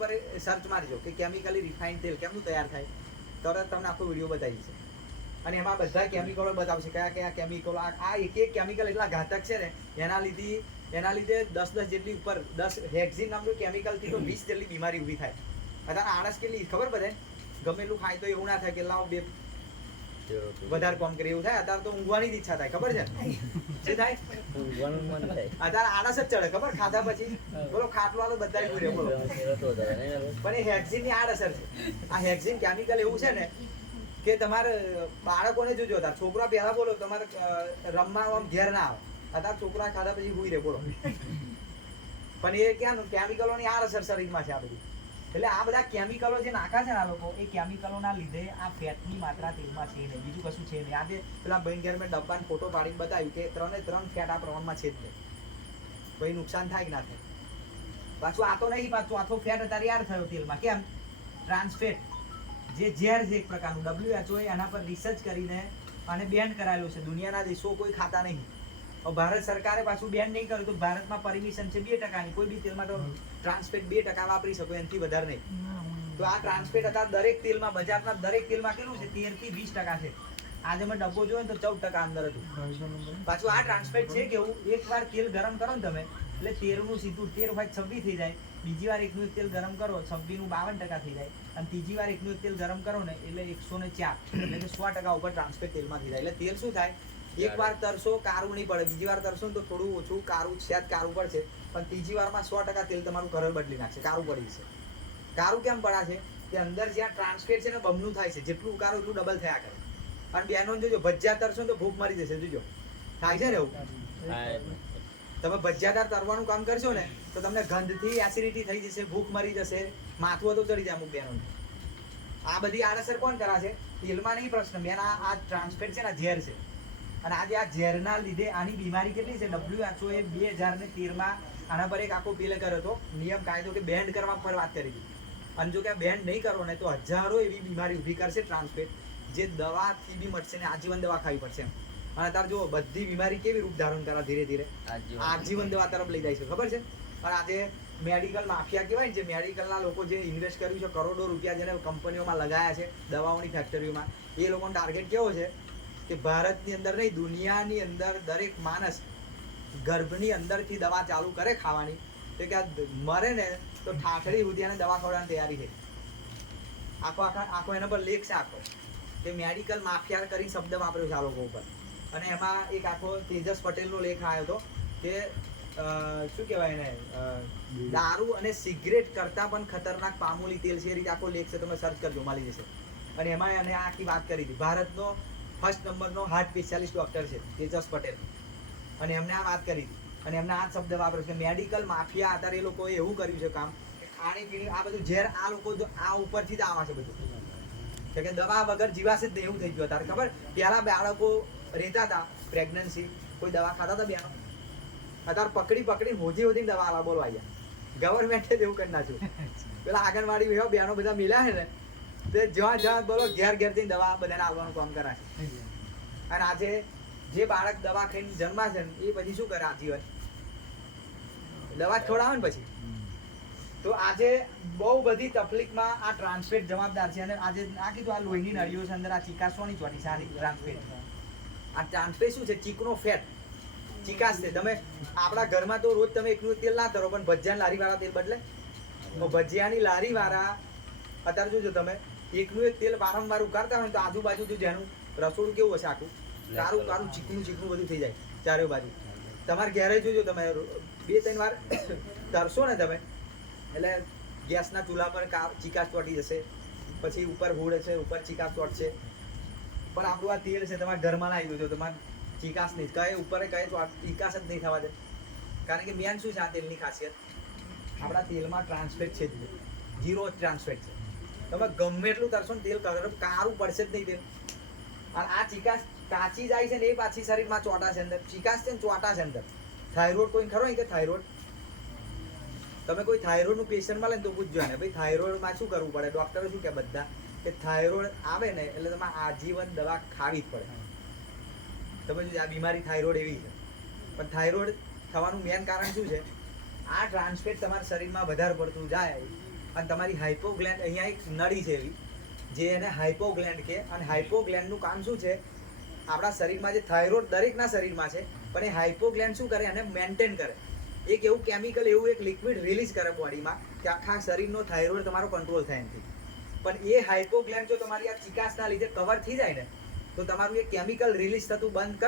ઉપર સર્ચ મારજો કે chemically refined તેલ કેમનું તૈયાર થાય, તરત તમને આખો વિડીયો બતાવી છે. અને એમાં બધા કેમિકલો બતાવશે કયા કયા કેમિકલો. આ એક એક કેમિકલ એટલા ઘાતક છે ને, એના લીધે 10 જેટલી ઉપર 10 હેક્ઝિન નામનું કેમિકલથી તો 20 જેટલી બીમારી ઊભી થાય. અત્યારે આળસ કેટલી ખબર બધે, ગમે એટલું ખાય તો એવું ના થાય કે લાવ બે વધારે કામ કરે એવું થાય. અત્યારે તો ઊંઘવાની જ ઈચ્છા થાય, ખબર છે શું થાય? ઊંઘવાનું મન થાય. અત્યારે આળસ જ ચડે ખબર, ખાધા પછી બોલો ખાટલો આલો બધા પૂરે બોલો. પણ એ હેક્ઝિન ની આડઅસર છે. આ હેક્ઝિન કેમિકલ એવું છે ને કે તમારે બાળકોને જોજો, અત્યારે છોકરા પહેલા બોલો તમારે રમવા ઘેર ના આવે, અત્યારે છોકરા ખાધા પછી હુઈ રહે બોલો. પણ એ ક્યાં કેમિકલોની આડઅસર શરીરમાં છે આ બધી. એટલે આ બધા કેમિકલો જે નાખા છે ને આ લોકો, એ કેમિકલોના લીધે આ ફેટની માત્રા તેલમાં છે નહીં, બીજું કશું છે નહીં. આજે પેલા ભાઈ ઘેર મેં ડબ્બાનો ફોટો પાડીને બતાવ્યું કે 3 ફેટ આ પ્રમાણમાં છે જ નહીં. કોઈ નુકસાન થાય કે ના થાય. પાછું આ તો નહીં, પાછું આખો ફેટ અત્યારે યાદ થયો તેલમાં. કેમ? ટ્રાન્સફેટ જે ઝેર છે એક પ્રકારનું, WHO એના પર રિસર્ચ કરીને અને બેન કરાયેલું છે. દુનિયાના દેશો કોઈ ખાતા નહીં. ભારત સરકારે પાછું બેન નહીં કર્યું તો ભારતમાં પરમિશન છે 2%ની. કોઈ બી તેલમાં તો ટ્રાન્સફેટ 2% વાપરી શકો, એનાથી વધારે નહીં. તો આ ટ્રાન્સફેટ અત્યારે દરેક તેલમાં, બજારના દરેક તેલમાં કેટલું છે? 13 થી 20% છે. આજે મેં ડબ્બો જોયો ને તો 14% અંદર હતું. પાછું આ ટ્રાન્સફેટ છે કેવું, એકવાર તેલ ગરમ કરો ને તમે એટલે 13નું સીધું 13 હોય 26 થઈ જાય. બીજી વાર એકનું એક તેલ ગરમ કરો 26નું 52% થઈ જાય. અને ત્રીજી વાર એકનું એક તેલ ગરમ કરો ને એટલે 104, એટલે કે 100% ઉપર ટ્રાન્સફેટ તેલમાં થઈ જાય. એટલે તેલ શું થાય, એક વાર તરસો કારું નહીં પડે, બીજી વાર તરસો ને તો થોડું ઓછું કારું છે, કારું પડશે, પણ ત્રીજી વારમાં 100% તેલ તમારું કલર બદલી નાખશે, કારું પડી જશે. કારું કેમ પડે છે કે અંદર જ્યાં ટ્રાન્સફેટ છે ને બમણું થાય છે, જેટલું કારું એટલું ડબલ થયા કરે. અને બેનો જોજો ભજીયા તરશો તો ભૂખ મરી જશે, જોજો થાય છે ને એવું. તમે ભજીયાદાર તરવાનું કામ કરશો ને તો તમને ગંધથી એસિડિટી થઈ જશે, ભૂખ મરી જશે, માથું તો ચડી જાય અમુક બહેનોને. આ બધી આડઅસર કોણ કરાશે? તેલમાં નહીં પ્રશ્ન બેન, આ ટ્રાન્સફેટ છે ને ઝેર છે. અને આજે આ ઝેરના લીધે આની બીમારી કેટલી છે? WHO એ 2013માં આના પર એક આખો બિલ કર્યો હતો, નિયમ કાયદો કે બેન્ડ કરવા પર વાત કરી હતી. અને જો કે બેન્ડ નહીં કરો ને તો હજારો એવી બીમારી ઊભી કરશે ટ્રાન્સફેટ, જે દવાથી બી મટશે ને આજીવન દવા ખાવી પડશે. અને અત્યારે જો બધી બીમારી કેવી રૂપ ધારણ કરે, ધીરે ધીરે આજીવન દવા તરફ લઈ જાય છે, ખબર છે? અને આજે મેડિકલ માફિયા કહેવાય ને, જે મેડિકલના લોકો જે ઇન્વેસ્ટ કર્યું છે કરોડો રૂપિયા, જેને કંપનીઓમાં લગાયા છે, દવાઓની ફેક્ટરીઓમાં, એ લોકોનો ટાર્ગેટ કેવો છે કે ભારતની અંદર નહીં, દુનિયાની અંદર દરેક માણસ ગર્ભની અંદરથી દવા ચાલુ કરે ખાવાની, તો કે મરે ને તો ઠાઠડી સુધી એને દવા ખવડાવવાની તૈયારી છે. આખો એના પર લેખ છે આખો, કે મેડિકલ માફિયા કરી શબ્દ વાપર્યો છે આ લોકો ઉપર. અને એમાં એક આખો તેજસ પટેલનો લેખ આવ્યો હતો કે શું કહેવાય એને, દારૂ અને સિગરેટ કરતાં પણ ખતરનાક પામોલી તેલ છે, એ રીતે આખો લેખ છે, તમે સર્ચ કરજો મળી જશે. અને એમાં એને આખી વાત કરી હતી. ભારતનો ફર્સ્ટ નંબરનો હાર્ટ સ્પેશિયાલિસ્ટ ડૉક્ટર છે તેજસ પટેલ, અને એમને આ વાત કરી હતી. અને એમને આ શબ્દ વાપર્યો છે, મેડિકલ માફિયા. અત્યારે એ લોકોએ એવું કર્યું છે કામ, ખાણીપીણી આ બધું ઝેર આ લોકો આ ઉપરથી જ આવે છે બધું, કે દવા વગર જીવાશે જ નહીં એવું થઈ ગયું. અત્યારે ખબર, પહેલા બાળકો રહેતા હતા પ્રેગ્નન્સી, કોઈ દવા ખાતા હતા બેનો, અત્યારે પકડીને હોજી દવા આવા બોલવા ગયા. ગવર્મેન્ટે જ એવું કરી નાખ્યું. પેલા આંગણવાડી એવા બેનો બધા મિલ્યા છે ને, તે જ્યાં બોલો ઘેર જઈને દવા બધાને આવવાનું કામ કરાય. અને આજે જે બાળક દવા ખાઈને જન્મા છે ને એ પછી શું કરે આજીવન? દવા જ ખવડાવે ને પછી. તો આજે બહુ બધી તકલીફમાં આ ટ્રાન્સફેટ જવાબદાર છે. અને આજે આ કીધું આ લોહીની નળીઓ છે અંદર, આ ચીકાશોની ચોટી સારી ટ્રાન્સફેટ. આ ટ્રાન્સફેટ શું છે? ચીકનો ફેટ, ચીકાશ છે. તમે આપણા ઘરમાં તો રોજ તમે એકનું તેલ ના તરો, પણ ભજીયાની લારીવાળા તેલ બદલે. ભજીયાની લારીવાળા અત્યારે જોજો તમે, એકનું એક તેલ વારંવાર ઉકાળતા હોય તો આજુબાજુ જો જેનું રસોડું કેવું હશે, આખું કારું ચીકણું બધું થઈ જાય ચારે બાજુ. તમારે ઘેરે જોજો તમે 2-3 વાર તરશો ને તમે, એટલે ગેસના ચૂલા પર ચીકાશ ચોટી જશે, પછી ઉપર હોડ છે, ઉપર ચીકાશ ચોટશે. પણ આપણું આ તેલ છે, તમારા ઘરમાં લાવી દો, તમારે ચીકાશ નહીં, કઈ ઉપર કઈ ચીકાશ જ નહીં થવા દે. કારણ કે મેન શું છે આ તેલની ખાસિયત, આપણા તેલમાં ટ્રાન્સફેટ છે જ નહીં, 0 ટ્રાન્સફેટ છે. તમે ગમે એટલું તરશો ને તેલ કારું પડશે જ નહીં તેલ. અને આ ચીકાશ કાચી જાય છે ને એ પાછી શરીરમાં ચોટા છે અંદર, ચીકાશ છે ને ચોટા છે અંદર. થાઇરોઇડ કોઈ ખરો કે થાઇરોઇડ, તમે કોઈ થાઇરોઇડનું પેશન્ટમાં લે ને તો પૂછજો ને ભાઈ થાઇરોઇડમાં શું કરવું પડે? ડૉક્ટરો શું કે બધા કે થાઇરોઇડ આવે ને એટલે તમારે આજીવન દવા ખાવી જ પડે. તમે જો આ બીમારી થાઇરોઇડ એવી છે, પણ થાઇરોઇડ થવાનું મેન કારણ શું છે? આ ટ્રાન્સફેટ તમારા શરીરમાં વધારે પડતું જાય અને તમારી હાઇપોગ્લેન્ડ અહીંયા એક નળી છે એવી જે એને હાઇપોગ્લેન્ડ કહે. અને હાઇપોગ્લેન્ડનું કામ શું છે? આપણા શરીરમાં જે થાઇરોઇડ દરેકના શરીરમાં છે, પણ એ હાઇપોગ્લેન્ડ શું કરે? એને મેન્ટેન કરે. એક એવું કેમિકલ, એવું એક લિક્વિડ રિલીઝ કરે બોડીમાં કે આખા શરીરનો થાઇરોઇડ તમારો કંટ્રોલ થાય એનાથી. પણ એ હાઇપોગ્લેન્ડ જો તમારી આ ચિકાસના લીધે કવર થઈ જાય ને, તો તમારું એ કેમિકલ રિલીઝ થતું બંધ કરે